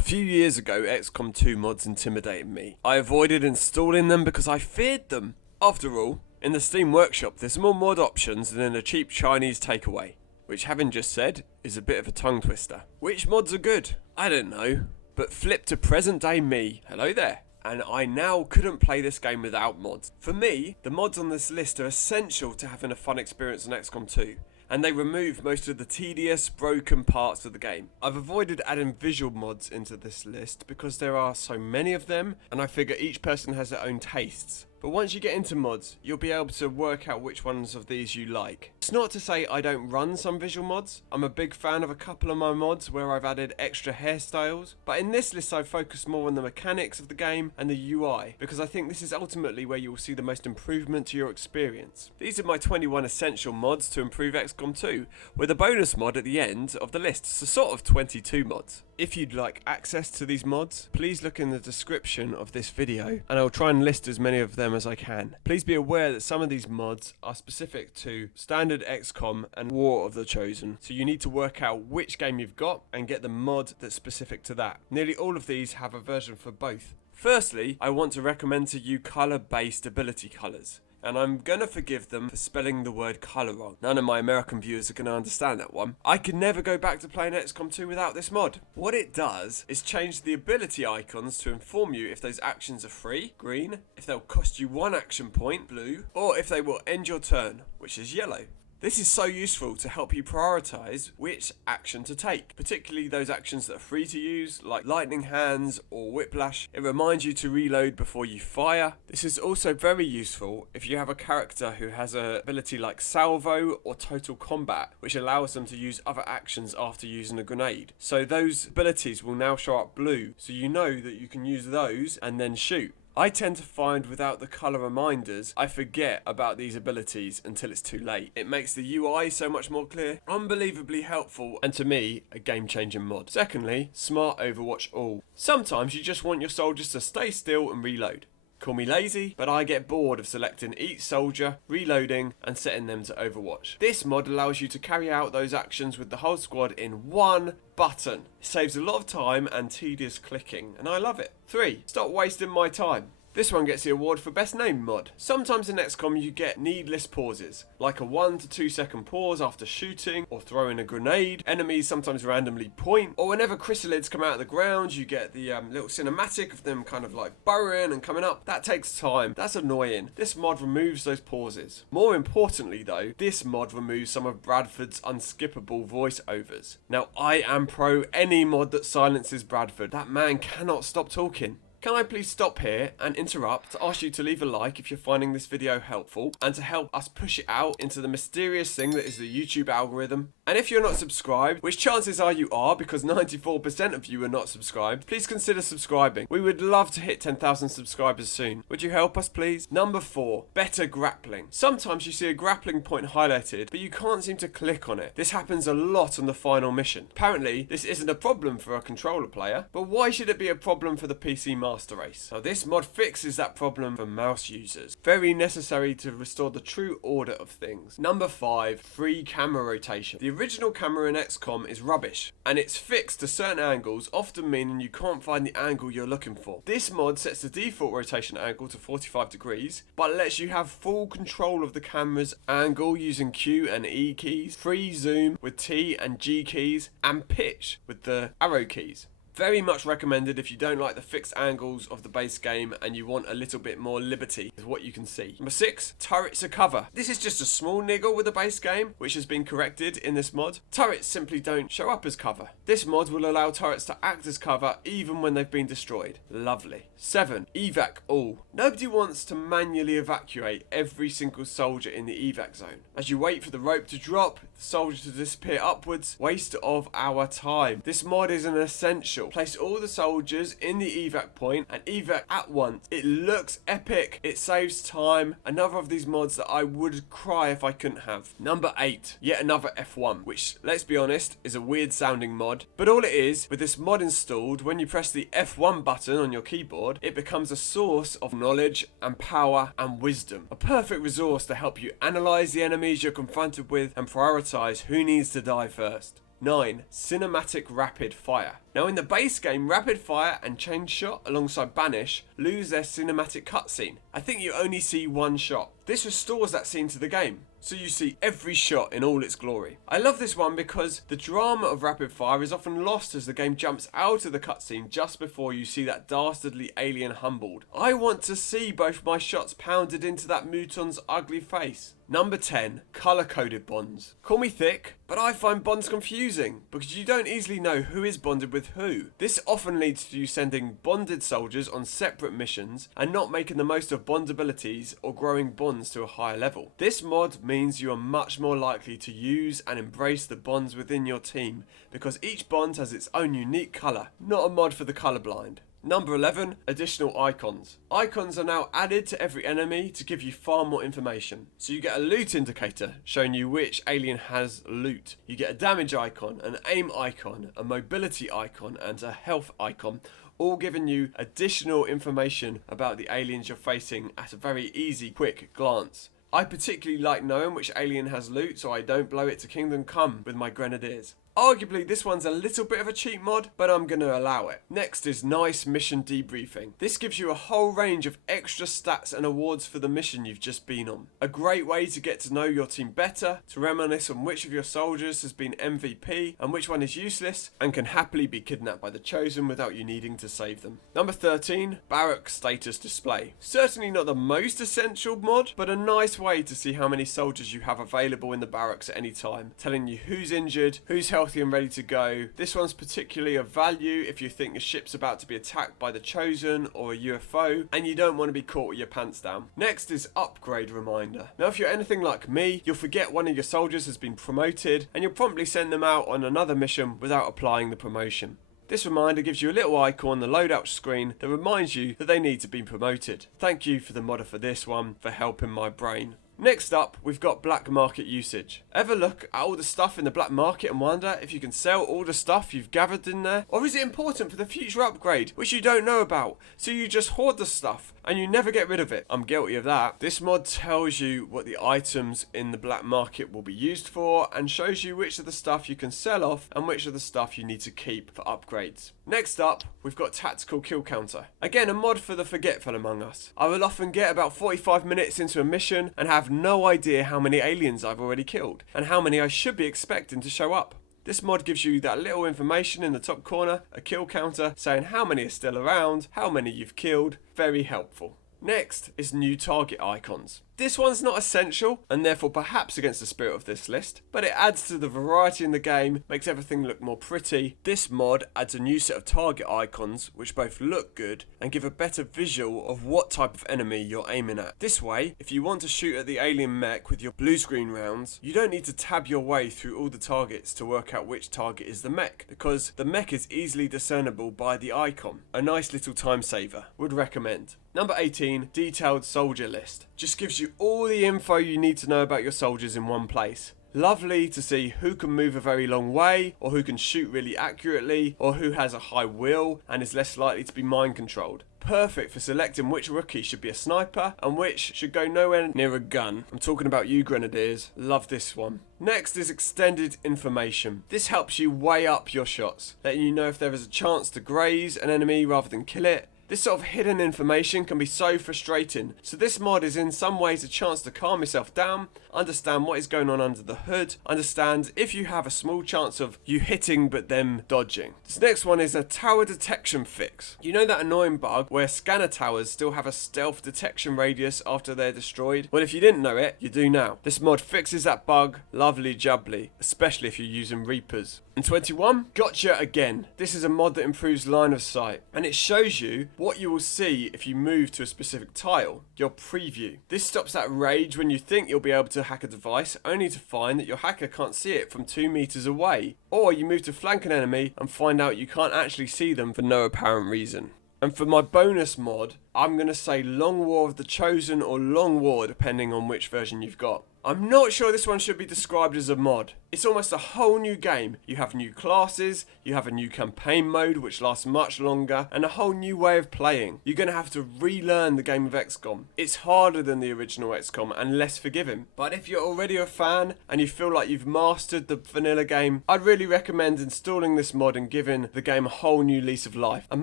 A few years ago, XCOM2 mods intimidated me. I avoided installing them because I feared them. After all, in the Steam Workshop there's more mod options than in a cheap Chinese takeaway. Which, having just said, is a bit of a tongue twister. Which mods are good? I don't know. But flip to present day me. Hello there. And I now couldn't play this game without mods. For me, the mods on this list are essential to having a fun experience on XCOM 2. And they remove most of the tedious, broken parts of the game. I've avoided adding visual mods into this list because there are so many of them, and I figure each person has their own tastes. But once you get into mods, you'll be able to work out which ones of these you like. It's not to say I don't run some visual mods. I'm a big fan of a couple of my mods where I've added extra hairstyles. But in this list I've focused more on the mechanics of the game and the UI, because I think this is ultimately where you will see the most improvement to your experience. These are my 21 essential mods to improve XCOM 2, with a bonus mod at the end of the list, so sort of 22 mods. If you'd like access to these mods, please look in the description of this video, and I'll try and list as many of them as I can. Please be aware that some of these mods are specific to Standard XCOM and War of the Chosen, so you need to work out which game you've got and get the mod that's specific to that. Nearly all of these have a version for both. Firstly, I want to recommend to you colour-based ability colours. And I'm gonna forgive them for spelling the word colour wrong. None of my American viewers are gonna understand that one. I can never go back to playing XCOM 2 without this mod. What it does is change the ability icons to inform you if those actions are free, green, if they'll cost you 1 action point, blue, or if they will end your turn, which is yellow. This is so useful to help you prioritise which action to take, particularly those actions that are free to use, like lightning hands or whiplash. It reminds you to reload before you fire. This is also very useful if you have a character who has an ability like salvo or total combat, which allows them to use other actions after using a grenade. So those abilities will now show up blue, so you know that you can use those and then shoot. I tend to find without the colour reminders, I forget about these abilities until it's too late. It makes the UI so much more clear, unbelievably helpful, and to me, a game-changing mod. Secondly, Smart Overwatch All. Sometimes you just want your soldiers to stay still and reload. Call me lazy, but I get bored of selecting each soldier, reloading, and setting them to Overwatch. This mod allows you to carry out those actions with the whole squad in one button. It saves a lot of time and tedious clicking, and I love it. 3. Stop wasting my time. This one gets the award for Best Named Mod. Sometimes in XCOM you get needless pauses, like a 1 to 2 second pause after shooting or throwing a grenade. Enemies sometimes randomly point, or whenever chrysalids come out of the ground you get the little cinematic of them kind of like burrowing and coming up. That takes time. That's annoying. This mod removes those pauses. More importantly though, this mod removes some of Bradford's unskippable voiceovers. Now I am pro any mod that silences Bradford. That man cannot stop talking. Can I please stop here and interrupt to ask you to leave a like if you're finding this video helpful, and to help us push it out into the mysterious thing that is the YouTube algorithm. And if you're not subscribed, which chances are you are because 94% of you are not subscribed, please consider subscribing. We would love to hit 10,000 subscribers soon. Would you help us please? Number 4, better grappling. Sometimes you see a grappling point highlighted, but you can't seem to click on it. This happens a lot on the final mission. Apparently, this isn't a problem for a controller player, but why should it be a problem for the PC Master Race? Now this mod fixes that problem for mouse users. Very necessary to restore the true order of things. Number 5, free camera rotation. The original camera in XCOM is rubbish, and it's fixed to certain angles, often meaning you can't find the angle you're looking for. This mod sets the default rotation angle to 45 degrees, but lets you have full control of the camera's angle using Q and E keys, free zoom with T and G keys, and pitch with the arrow keys. Very much recommended if you don't like the fixed angles of the base game and you want a little bit more liberty with what you can see. Number 6, turrets are cover. This is just a small niggle with the base game, which has been corrected in this mod. Turrets simply don't show up as cover. This mod will allow turrets to act as cover even when they've been destroyed. Lovely. 7, Evac All. Nobody wants to manually evacuate every single soldier in the evac zone. As you wait for the rope to drop, the soldier to disappear upwards, waste of our time. This mod is an essential. Place all the soldiers in the evac point and evac at once. It looks epic. It saves time. Another of these mods that I would cry if I couldn't have. Number 8, yet another F1, which, let's be honest, is a weird sounding mod. But all it is, with this mod installed, when you press the F1 button on your keyboard, it becomes a source of knowledge and power and wisdom. A perfect resource to help you analyze the enemies you're confronted with and prioritize who needs to die first. 9. Cinematic Rapid Fire. Now in the base game, Rapid Fire and Chain Shot alongside Banish lose their cinematic cutscene. I think you only see one shot. This restores that scene to the game, so you see every shot in all its glory. I love this one because the drama of Rapid Fire is often lost as the game jumps out of the cutscene just before you see that dastardly alien humbled. I want to see both my shots pounded into that muton's ugly face. Number 10. Color-Coded Bonds. Call me thick, but I find bonds confusing because you don't easily know who is bonded with who. This often leads to you sending bonded soldiers on separate missions and not making the most of bond abilities or growing bonds to a higher level. This mod means you are much more likely to use and embrace the bonds within your team because each bond has its own unique colour, not a mod for the colourblind. Number 11. Additional icons. Icons are now added to every enemy to give you far more information. So you get a loot indicator showing you which alien has loot. You get a damage icon, an aim icon, a mobility icon and a health icon, all giving you additional information about the aliens you're facing at a very easy, quick glance. I particularly like knowing which alien has loot so I don't blow it to Kingdom Come with my grenadiers. Arguably, this one's a little bit of a cheat mod, but I'm going to allow it. Next is Nice Mission Debriefing. This gives you a whole range of extra stats and awards for the mission you've just been on. A great way to get to know your team better, to reminisce on which of your soldiers has been MVP and which one is useless and can happily be kidnapped by the Chosen without you needing to save them. Number 13, Barracks Status Display. Certainly not the most essential mod, but a nice way to see how many soldiers you have available in the barracks at any time, telling you who's injured, who's healthy and ready to go. This one's particularly of value if you think the ship's about to be attacked by the Chosen or a UFO and you don't want to be caught with your pants down. Next is Upgrade Reminder. Now if you're anything like me, you'll forget one of your soldiers has been promoted and you'll promptly send them out on another mission without applying the promotion. This reminder gives you a little icon on the loadout screen that reminds you that they need to be promoted. Thank you for the modder for this one for helping my brain. Next up, we've got black market usage. Ever look at all the stuff in the black market and wonder if you can sell all the stuff you've gathered in there? Or is it important for the future upgrade, which you don't know about, so you just hoard the stuff and you never get rid of it? I'm guilty of that. This mod tells you what the items in the black market will be used for and shows you which of the stuff you can sell off and which of the stuff you need to keep for upgrades. Next up, we've got Tactical Kill Counter. Again, a mod for the forgetful among us. I will often get about 45 minutes into a mission and have no idea how many aliens I've already killed and how many I should be expecting to show up. This mod gives you that little information in the top corner, a kill counter saying how many are still around, how many you've killed. Very helpful. Next is new target icons. This one's not essential and therefore perhaps against the spirit of this list, but it adds to the variety in the game, makes everything look more pretty. This mod adds a new set of target icons which both look good and give a better visual of what type of enemy you're aiming at. This way, if you want to shoot at the alien mech with your blue screen rounds, you don't need to tab your way through all the targets to work out which target is the mech, because the mech is easily discernible by the icon. A nice little time saver. Would recommend. Number 18, Detailed Soldier List. Just gives you all the info you need to know about your soldiers in one place. Lovely to see who can move a very long way, or who can shoot really accurately, or who has a high will and is less likely to be mind controlled. Perfect for selecting which rookie should be a sniper and which should go nowhere near a gun. I'm talking about you, Grenadiers. Love this one. Next is Extended Information. This helps you weigh up your shots, letting you know if there is a chance to graze an enemy rather than kill it. This sort of hidden information can be so frustrating, so this mod is in some ways a chance to calm yourself down, understand what is going on under the hood, understand if you have a small chance of you hitting but them dodging. This next one is a tower detection fix. You know that annoying bug where scanner towers still have a stealth detection radius after they're destroyed? Well, if you didn't know it, you do now. This mod fixes that bug lovely jubbly, especially if you're using Reapers. And 21, Gotcha Again. This is a mod that improves line of sight, and it shows you what you will see if you move to a specific tile, your preview. This stops that rage when you think you'll be able to hack a device, only to find that your hacker can't see it from 2 meters away. Or you move to flank an enemy and find out you can't actually see them for no apparent reason. And for my bonus mod, I'm going to say Long War of the Chosen or Long War, depending on which version you've got. I'm not sure this one should be described as a mod. It's almost a whole new game. You have new classes, you have a new campaign mode which lasts much longer, and a whole new way of playing. You're going to have to relearn the game of XCOM. It's harder than the original XCOM and less forgiving. But if you're already a fan and you feel like you've mastered the vanilla game, I'd really recommend installing this mod and giving the game a whole new lease of life. And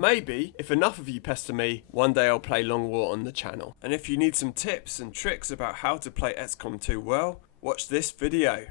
maybe, if enough of you pester me, one day I'll play Long War on the channel. And if you need some tips and tricks about how to play XCOM 2 well, watch this video.